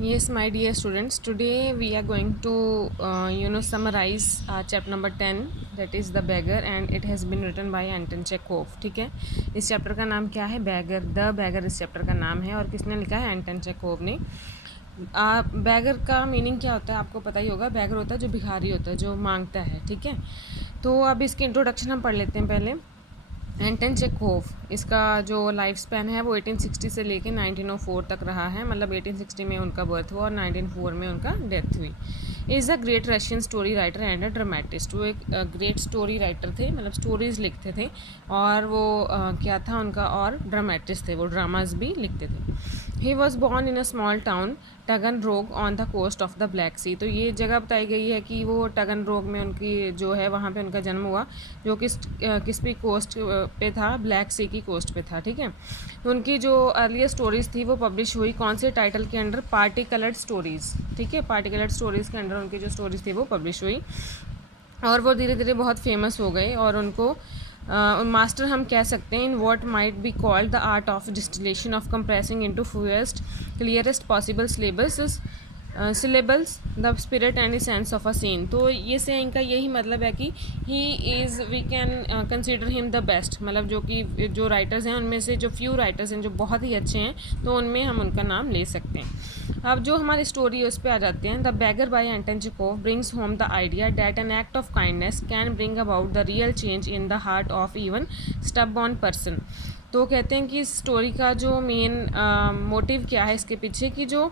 Yes, my dear students, today we are going to summarize chapter number 10, that is The Beggar, and it has been written by Anton Chekhov. ठीक है, इस chapter का नाम क्या है? Bagger. The bagger इस chapter का नाम है और किसने लिखा है? एंटन चेखोव ने. बैगर का मीनिंग क्या होता है आपको पता ही होगा. बैगर होता है जो भिखारी होता है, जो मांगता है. ठीक है, तो अब इसकी इंट्रोडक्शन हम पढ़ लेते हैं पहले. एंटन चेखोव, इसका जो लाइफ स्पैन है वो 1860 से लेके 1904 तक रहा है. मतलब 1860 में उनका बर्थ हुआ और 1904 में उनका डेथ हुई. Is a great Russian story writer and a dramatist. वो एक ग्रेट स्टोरी राइटर थे, मतलब स्टोरीज़ लिखते थे. और वो क्या था उनका, और ड्रामेटिस्ट थे, वो ड्रामाज भी लिखते थे. He was born in a small town Taganrog on the coast of the Black Sea. तो ये जगह बताई गई है कि वो टगनरोग में उनकी जो है वहाँ पे उनका जन्म हुआ, जो किस भी कोस्ट पे था, ब्लैक सी की कोस्ट पे था. ठीक है, तो उनकी जो अर्लियर स्टोरीज़ थी वो पब्लिश हुई कौन से टाइटल के अंडर? Party coloured stories. ठीक है, पार्टी कलर्ड स्टोरीज़ के अंडर उनकी जो स्टोरीज़ थी वो पब्लिश हुई और वो धीरे धीरे बहुत फेमस हो गए. और उनको मास्टर हम कह सकते हैं in what might be called the art of distillation of compressing into fewest clearest possible syllables the spirit and sense of a scene. तो ये से इनका यही मतलब है कि he is, we can consider him the best. मतलब जो राइटर्स हैं उनमें से जो फ्यू राइटर्स हैं जो बहुत ही अच्छे हैं, तो उनमें हम उनका नाम ले सकते हैं. अब जो हमारी स्टोरी है उस पर आ जाते हैं. The beggar by Anton Chekhov brings home the idea that an act of kindness can bring about the real change in the heart of even stubborn person. तो कहते हैं कि इस स्टोरी का जो मेन मोटिव क्या है इसके पीछे, कि जो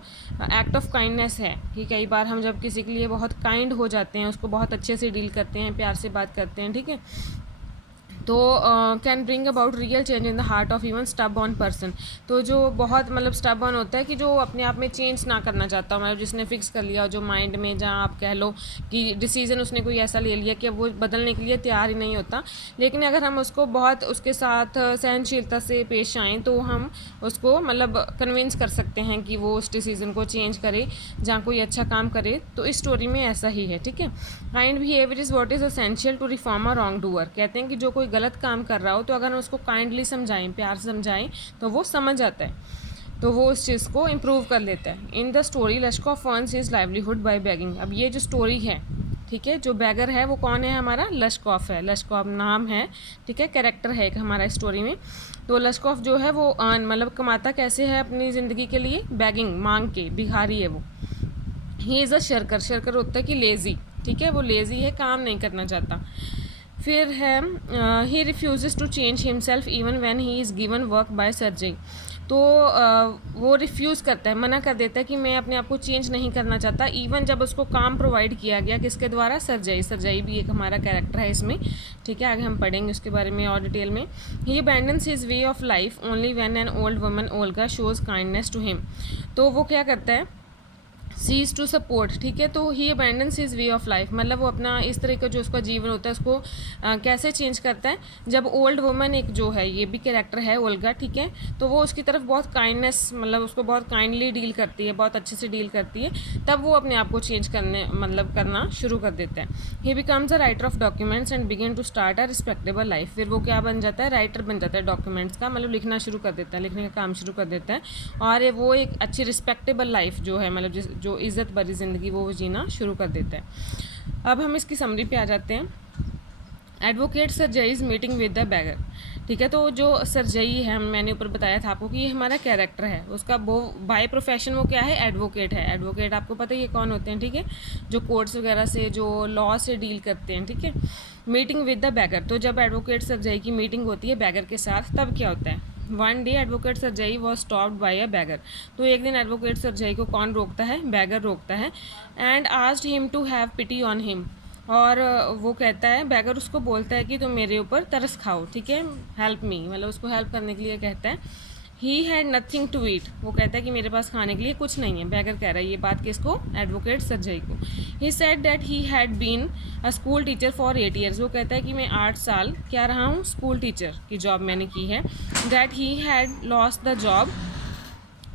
एक्ट ऑफ काइंडनेस है, कि कई बार हम जब किसी के लिए बहुत काइंड हो जाते हैं, उसको बहुत अच्छे से डील करते हैं, प्यार से बात करते हैं. ठीक है, तो can bring about real change in the heart of even stubborn person. तो जो बहुत मतलब स्टबबॉर्न होता है कि जो अपने आप में चेंज ना करना चाहता, मतलब जिसने फिक्स कर लिया जो माइंड में, जहाँ आप कह लो कि डिसीजन उसने कोई ऐसा ले लिया कि वो बदलने के लिए तैयार ही नहीं होता. लेकिन अगर हम उसको बहुत उसके साथ सहनशीलता से पेश आएँ तो हम उसको मतलब कन्विंस कर सकते हैं कि वो उस डिसीज़न को चेंज करे, जहाँ कोई अच्छा काम करे. तो इस स्टोरी में ऐसा ही है. ठीक है, kind behaviour is what is essential to reform a wrongdoer. कहते हैं कि जो कोई गलत काम कर रहा हो तो अगर हम उसको काइंडली समझाएं, प्यार से समझाएं, तो वो समझ जाता है, तो वो उस चीज़ को इम्प्रूव कर लेता है. In the story Lushkoff earns his livelihood by begging. अब ये जो स्टोरी है, ठीक है, जो बैगर है वो कौन है? हमारा लश्कोफ है. लश्कोफ नाम है, ठीक है, कैरेक्टर है एक हमारा स्टोरी में. तो लश्कोफ जो है वो अर्न मतलब कमाता कैसे है अपनी ज़िंदगी के लिए? बैगिंग, मांग के, भिखारी है वो. He is a शर्कर. शर्कर होता है कि लेज़ी. ठीक है, वो लेज़ी है, काम नहीं करना चाहता. फिर है he refuse to change himself even when he is given work by surgery. तो वो रिफ्यूज़ करता है, मना कर देता है कि मैं अपने आप को चेंज नहीं करना चाहता, इवन जब उसको काम प्रोवाइड किया गया किसके द्वारा? सर्जरी. सर्जरी भी एक हमारा कैरेक्टर है इसमें. ठीक है, आगे हम पढ़ेंगे उसके बारे में और डिटेल में. He abandons his way of life only when an old woman Olga shows kindness to him. तो वो क्या करता है? Ceases to support. ठीक है, तो he abandons his way of life, मतलब वो अपना इस तरह का जो उसका जीवन होता है उसको कैसे चेंज करता है? जब ओल्ड वुमन एक जो है, ये भी कैरेक्टर है ओल्गा, ठीक है, तो वो उसकी तरफ बहुत काइंडनेस, मतलब उसको बहुत काइंडली डील करती है, बहुत अच्छे से डील करती है, तब वो अपने आप को चेंज करना शुरू कर देता है. He becomes a writer of documents and begin to start a respectable life. फिर वो क्या बन जाता है? राइटर बन जाता है डॉक्यूमेंट्स का, मतलब लिखना शुरू कर देता है, लिखने का काम शुरू कर देता है. और वो एक अच्छी रिस्पेक्टेबल लाइफ जो है, मतलब जो इज़्ज़त भरी ज़िंदगी वो जीना शुरू कर देता है. अब हम इसकी समरी पे आ जाते हैं. Advocate Sergei's meeting with the beggar. ठीक है, तो जो सरजई है, मैंने ऊपर बताया था आपको कि ये हमारा कैरेक्टर है, उसका वो बाय प्रोफेशन वो क्या है? एडवोकेट है. एडवोकेट आपको पता है ये कौन होते हैं? ठीक है, जो कोर्ट्स वगैरह से, जो लॉ से डील करते हैं. ठीक है, मीटिंग विद द बैगर. तो जब एडवोकेट सरजई की मीटिंग होती है बैगर के साथ, तब क्या होता है? One day advocate Sergei was stopped by a beggar. तो एक दिन एडवोकेट सरजई को कौन रोकता है? बैगर रोकता है. And asked him to have pity on him. और वो कहता है, बैगर उसको बोलता है कि तुम मेरे ऊपर तरस खाओ. ठीक है, हेल्प मी, मतलब उसको हेल्प करने के लिए कहता है. He had nothing to eat. वो कहता है कि मेरे पास खाने के लिए कुछ नहीं है. बैगर कह रहा है ये बात किसको? एडवोकेट सरजई को. He said that he had been a school teacher for 8 years. वो कहता है कि मैं 8 साल क्या रहा हूँ? स्कूल टीचर की जॉब मैंने की है. That he had lost the job,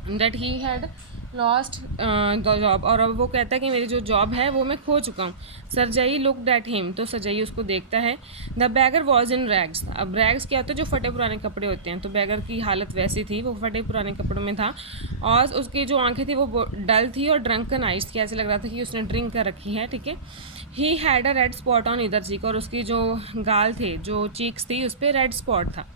that he had lost the job, और अब वो कहता है कि मेरी जो जॉब है वो मैं खो चुका हूँ। सरजई लुक्ड एट हिम, तो सरजई उसको देखता है। The beggar was in rags, अब रैग्स क्या होता है, जो फटे पुराने कपड़े होते हैं, तो बैगर की हालत वैसी थी, वो फटे पुराने कपड़ों में था, और उसकी जो आंखें थी वो डल थी और ड्रंकन आइज थी, ऐसे लग रहा था कि उसने ड्रिंक कर रखी है, ठीक है। He had a red spot on इधर चीक, और उसकी जो गाल थे, जो चीक्स थी, उस पर रेड स्पॉट था।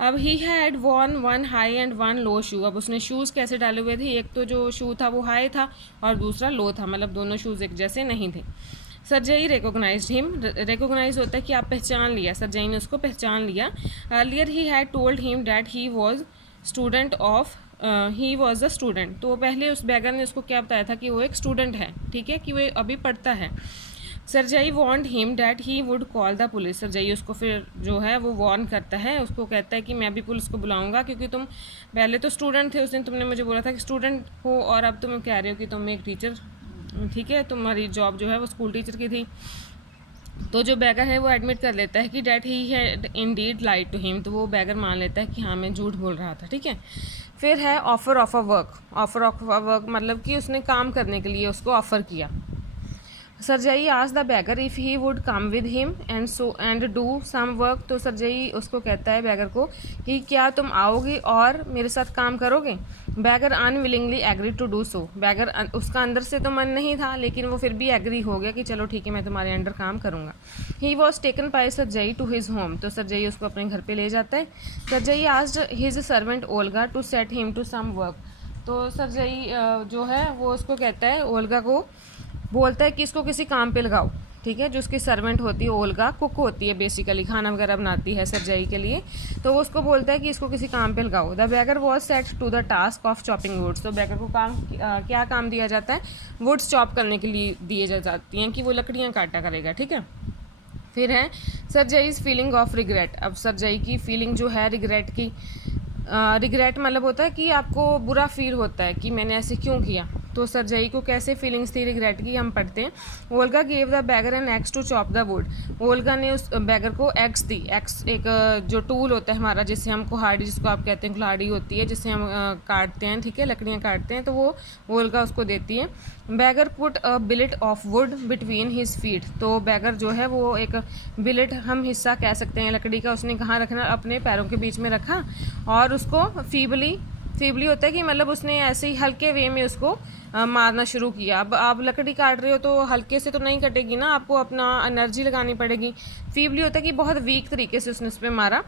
अब he had one high and one low shoe, अब उसने शूज़ कैसे डाले हुए थे, एक तो जो शू था वो हाई था और दूसरा लो था, मतलब दोनों शूज़ एक जैसे नहीं थे। सरजई रिकोगनाइज हिम, रिकोगनाइज होता है कि आप पहचान लिया, सरजई ने उसको पहचान लिया। Earlier he had told him that he was student of he was a student, तो पहले उस बैगर ने उसको क्या बताया था कि वो एक स्टूडेंट है, ठीक है, कि वो अभी पढ़ता है। Sergei want him that he would call the police, Sergei उसको फिर जो है वो वॉर्न करता है, उसको कहता है कि मैं भी पुलिस को बुलाऊंगा, क्योंकि तुम पहले तो स्टूडेंट थे, उस दिन तुमने मुझे बोला था कि स्टूडेंट हो, और अब तुम कह रहे हो कि तुम एक टीचर, ठीक है, तुम्हारी जॉब जो है वो स्कूल टीचर की थी। तो जो बैगर है वो एडमिट कर लेता है कि that he had indeed lied to him, तो वो बैगर मान लेता है कि हाँ मैं झूठ बोल रहा था, ठीक है। फिर है offer of a work, offer of a work मतलब कि उसने काम करने के लिए उसको ऑफ़र किया। सरजई आज the beggar if he would come with him and do some work, तो सरजई उसको कहता है बैगर को कि क्या तुम आओगे और मेरे साथ काम करोगे। Beggar unwillingly agree to do so, beggar उसका अंदर से तो मन नहीं था, लेकिन वो फिर भी एग्री हो गया कि चलो ठीक है मैं तुम्हारे अंडर काम करूँगा। He was taken by Sergei to his home, तो सरजई उसको अपने घर पर ले जाता है। Sergei asked his servant Olga to set him to some work, तो सरजई जो है वो उसको कहता है, ओल्गा को बोलता है कि इसको किसी काम पे लगाओ, ठीक है। जो उसकी सर्वेंट होती है ओल्गा, कुक होती है बेसिकली, खाना वगैरह बनाती है सरजई के लिए, तो वो उसको बोलता है कि इसको किसी काम पे लगाओ। The beggar was set to the task of chopping woods, तो बैगर को क्या काम दिया जाता है, वुड्स चॉप करने के लिए दिए जाती हैं कि वो लकड़ियाँ काटा करेगा, ठीक है। फिर है सरजई's फीलिंग ऑफ रिग्रेट, अब सरजई की फीलिंग जो है रिग्रेट की, रिग्रेट मतलब होता है कि आपको बुरा फील होता है कि मैंने ऐसे क्यों किया, तो सरजई को कैसे फीलिंग्स थी रिग्रेट की, हम पढ़ते हैं। Olga gave the beggar an axe to chop the wood, Olga ने उस बैगर को एक्स दी, एक्स एक जो टूल होता है हमारा, जिससे हम कुल्हाड़ी, जिसको आप कहते हैं कुल्हाड़ी होती है, जिससे हम काटते हैं, ठीक है, लकड़ियाँ काटते हैं, तो वो ओल्गा उसको देती है। Beggar put a billet of wood between his feet, तो बैगर जो है वो एक बिलेट हम हिस्सा कह सकते हैं लकड़ी का, उसने कहाँ रखना, अपने पैरों के बीच में रखा, और उसको फीबली होता है कि मतलब उसने ऐसे ही हल्के वे में उसको मारना शुरू किया। अब आप लकड़ी काट रहे हो तो हल्के से तो नहीं कटेगी ना, आपको अपना एनर्जी लगानी पड़ेगी। फीबली होता है कि बहुत वीक तरीके से उसने उस पर मारा,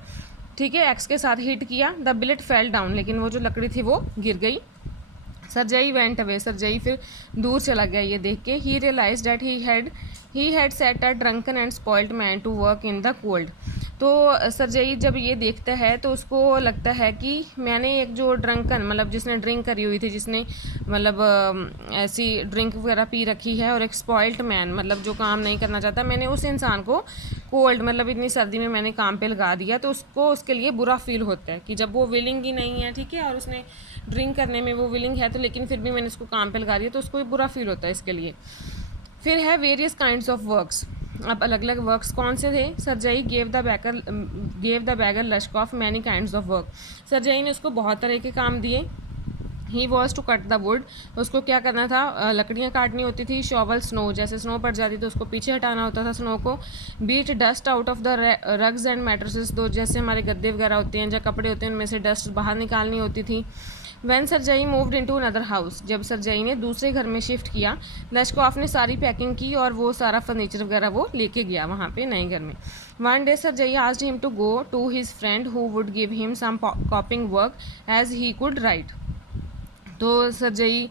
ठीक है, एक्स के साथ हिट किया। द बिलेट फेल डाउन, लेकिन वो जो लकड़ी थी वो गिर गई। सरजई वेंट अवे, सरजई फिर दूर चला गया ये देख के। He realize that he had set a drunken and spoiled man to work in the cold, तो सरजई जब ये देखता है तो उसको लगता है कि मैंने एक जो ड्रंकन मतलब जिसने ड्रिंक करी हुई थी, जिसने मतलब ऐसी ड्रिंक वगैरह पी रखी है, और एक स्पॉइल्ड मैन मतलब जो काम नहीं करना चाहता, मैंने उस इंसान को कोल्ड मतलब इतनी सर्दी में मैंने काम पे लगा दिया, तो उसको उसके लिए बुरा फील होता है कि जब वो विलिंग ही नहीं है, ठीक है, और उसने ड्रिंक करने में वो विलिंग है, तो लेकिन फिर भी मैंने उसको काम पे लगा दिया, तो उसको भी बुरा फील होता है इसके लिए। फिर है वेरियस काइंड्स ऑफ वर्क्स, अब अलग अलग वर्क्स कौन से थे। Sergei gave the beggar Lushkoff many kinds of work, Sergei ने उसको बहुत तरह के काम दिए। He was to cut the wood, उसको क्या करना था, लकड़ियाँ काटनी होती थी। शॉवल स्नो, जैसे स्नो पड़ जाती तो उसको पीछे हटाना होता था स्नो को। Beat dust out of the rugs and mattresses, तो जैसे हमारे गद्दे वगैरह होते हैं, जो कपड़े होते हैं, उनमें से डस्ट बाहर निकालनी होती थी। When Sergei moved into another house, जब सरजई ने दूसरे घर में शिफ्ट किया, लश्कॉफ ने सारी पैकिंग की और वो सारा फर्नीचर वगैरह वो लेके गया वहाँ पे नए घर में। One day Sergei asked him to go to his friend who would give him some कॉपिंग work as he could write, तो सरजई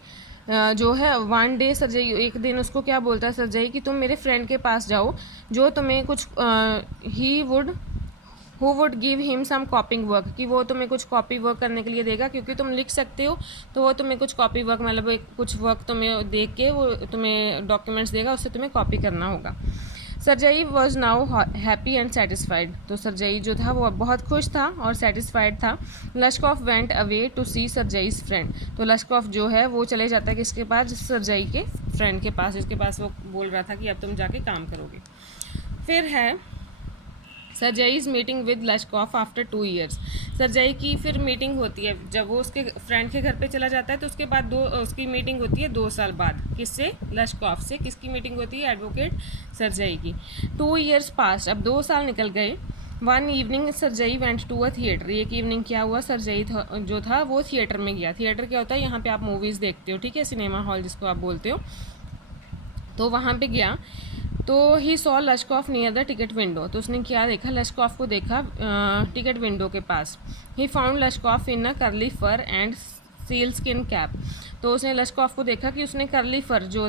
जो है वन डे सरजई एक दिन उसको क्या बोलता है सरजई कि तुम मेरे फ्रेंड के पास जाओ जो तुम्हें कुछ who would give him some कॉपिंग work, कि वो तुम्हें कुछ कॉपी वर्क करने के लिए देगा, क्योंकि तुम लिख सकते हो, तो वो तुम्हें कुछ कॉपी वर्क मतलब कुछ वर्क तुम्हें देख के वो तुम्हें डॉक्यूमेंट्स देगा, उससे तुम्हें कॉपी करना होगा। Sergei was now happy and satisfied, तो सरजई जो था वो बहुत खुश था और सेटिस्फाइड था। Lushkoff went away to see Sergei's friend, तो लश्कॉफ जो है वो चले जाता है किसके पास, सरजई के फ्रेंड के पास, जिसके पास वो बोल रहा था कि अब तुम जाके काम करोगे। फिर है Sergei is meeting with Lushkoff after 2 years। Sergei की फिर मीटिंग होती है जब वो उसके फ्रेंड के घर पे चला जाता है, तो उसके बाद उसकी मीटिंग होती है 2 साल बाद। किससे? लश्कॉफ से। किसकी मीटिंग होती है? एडवोकेट सरजाई की। 2 years पास, अब 2 साल निकल गए। One evening Sergei went to a theatre. एक इवनिंग क्या हुआ, सरजाई जो था वो थिएटर में गया। थिएटर क्या होता है? यहाँ पे आप मूवीज़ देखते हो, ठीक है, सिनेमा हॉल जिसको आप बोलते हो। तो वहाँ पे गया तो he saw लश्कॉफ near the ticket window. तो उसने क्या देखा? लश्कॉफ को देखा टिकट विंडो के पास। ही फाउंड लश्कॉफ इन अ करली फर एंड सील स्किन कैप। तो उसने लश्कॉफ को देखा कि उसने करली फर जो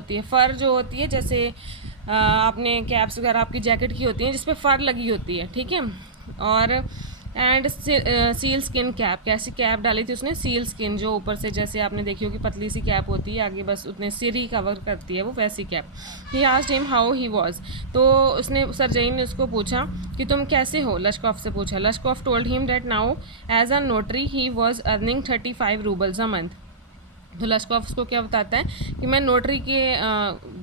होती है जैसे आपने कैप्स वगैरह आपकी जैकेट की होती हैं जिस पे फर लगी होती है, ठीक है। और एंड सील स्किन कैप, कैसी कैप डाली थी उसने? सील स्किन, जो ऊपर से जैसे आपने देखी होगी पतली सी कैप होती है, आगे बस उतने सिर ही कवर करती है वो, वैसी cap. He asked him how he was. तो उसने सरजई ने उसको पूछा कि तुम कैसे हो, लश्कॉफ से पूछा। Lushkoff told him that now as a notary he was earning 35 roubles a month. तो लश्कॉफ उसको क्या बताता है कि मैं नोटरी के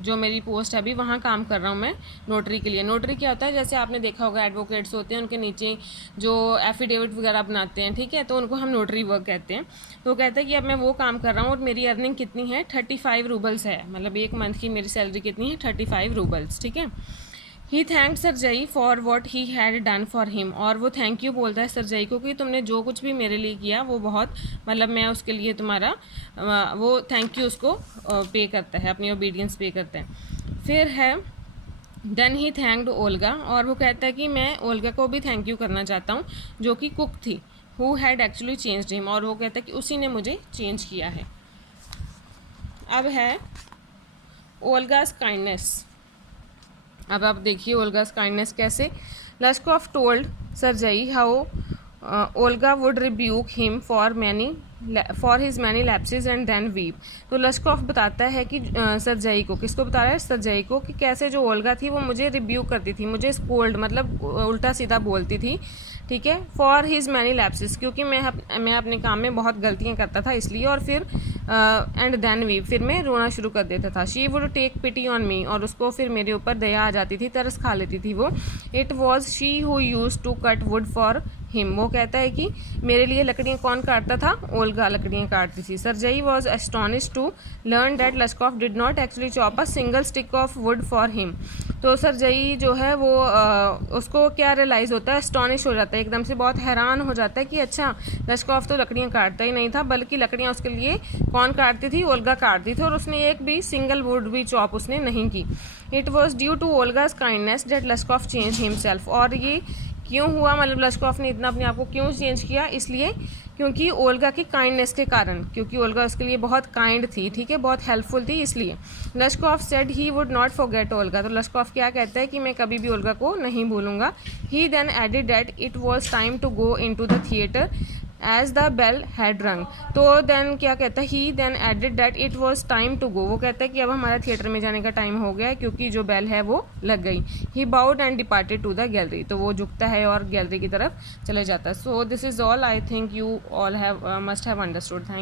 जो मेरी पोस्ट है अभी वहाँ काम कर रहा हूँ मैं नोटरी के लिए। नोटरी क्या होता है? जैसे आपने देखा होगा एडवोकेट्स होते हैं, उनके नीचे जो एफिडेविट वगैरह बनाते हैं, ठीक है, तो उनको हम नोटरी वर्क कहते हैं। तो कहता है कि अब मैं वो काम कर रहा हूँ और मेरी अर्निंग कितनी है? 35 रूबल्स है, मतलब एक मंथ की मेरी सैलरी कितनी है? 35 रूबल्स, ठीक है। He thank Sergei for what he had done for him. और वो थैंक यू बोलता है सरजई को कि तुमने जो कुछ भी मेरे लिए किया वो बहुत, मतलब मैं उसके लिए तुम्हारा वो थैंक यू उसको पे करता है, अपनी ओबीडियंस पे करता है। फिर है देन ही थैंक्ड ओल्गा। और वो कहता है कि मैं ओल्गा को भी थैंक यू करना चाहता हूँ जो कि कुक थी, who had actually changed him. और वो कहता है कि उसी ने मुझे चेंज किया है। अब है ओल्गास काइंडनेस। अब आप देखिए ओल्गास काइंडनेस कैसे। Lushkoff told Sergei how Olga would rebuke him for his many lapses and then weep. तो लश्कॉफ बताता है कि सरजई को, किसको बता रहा है? सरजई को, कि कैसे जो ओल्गा थी वो मुझे रिब्यूक करती थी, मुझे स्कोल्ड मतलब उल्टा सीधा बोलती थी, ठीक है, फॉर हिज मैनी लैप्सेस, क्योंकि मैं अपने काम में बहुत गलतियाँ करता था इसलिए। और फिर एंड देन वी, फिर मैं रोना शुरू कर देता था। She would take pity on me, और उसको फिर मेरे ऊपर दया आ जाती थी, तरस खा लेती थी वो। It was she who use to cut wood for him. वो कहता है कि मेरे लिए लकड़ियाँ कौन काटता था? ओल्गा लकड़ियाँ काटती थी। Sergei was astonished to learn that Lushkoff did not actually chop a single stick of wood for him. तो सरजई जो है वो उसको क्या रियलाइज़ होता है? एस्टोनिश हो जाता है, एकदम से बहुत हैरान हो जाता है कि अच्छा लश्कॉफ तो लकड़ियाँ काटता ही नहीं था, बल्कि लकड़ियाँ उसके लिए कौन काटती थी? ओल्गा काटती थी, और उसने एक भी सिंगल वुड भी चॉप उसने नहीं की। It was due to Olga's kindness that Lushkoff change himself. और ये क्यों हुआ, मतलब लश्कॉफ ने इतना अपने आप को क्यों चेंज किया? इसलिए क्योंकि ओल्गा की काइंडनेस के कारण, क्योंकि ओल्गा उसके लिए बहुत काइंड थी, ठीक है, बहुत हेल्पफुल थी, इसलिए। लश्कॉफ said he would not forget Olga. तो लश्कॉफ क्या कहता है कि मैं कभी भी ओल्गा को नहीं भूलूंगा। He then added that it was time to go in to the theatre as the bell had rung. तो देन क्या कहता है? He then added that it was time to go. वो कहता है कि अब हमारा थिएटर में जाने का टाइम हो गया है क्योंकि जो बेल है वो लग गई। He bowed and departed to the gallery. तो वो झुकता है और गैलरी की तरफ चले जाता है। So this is all, I think you all have must have understood. Thank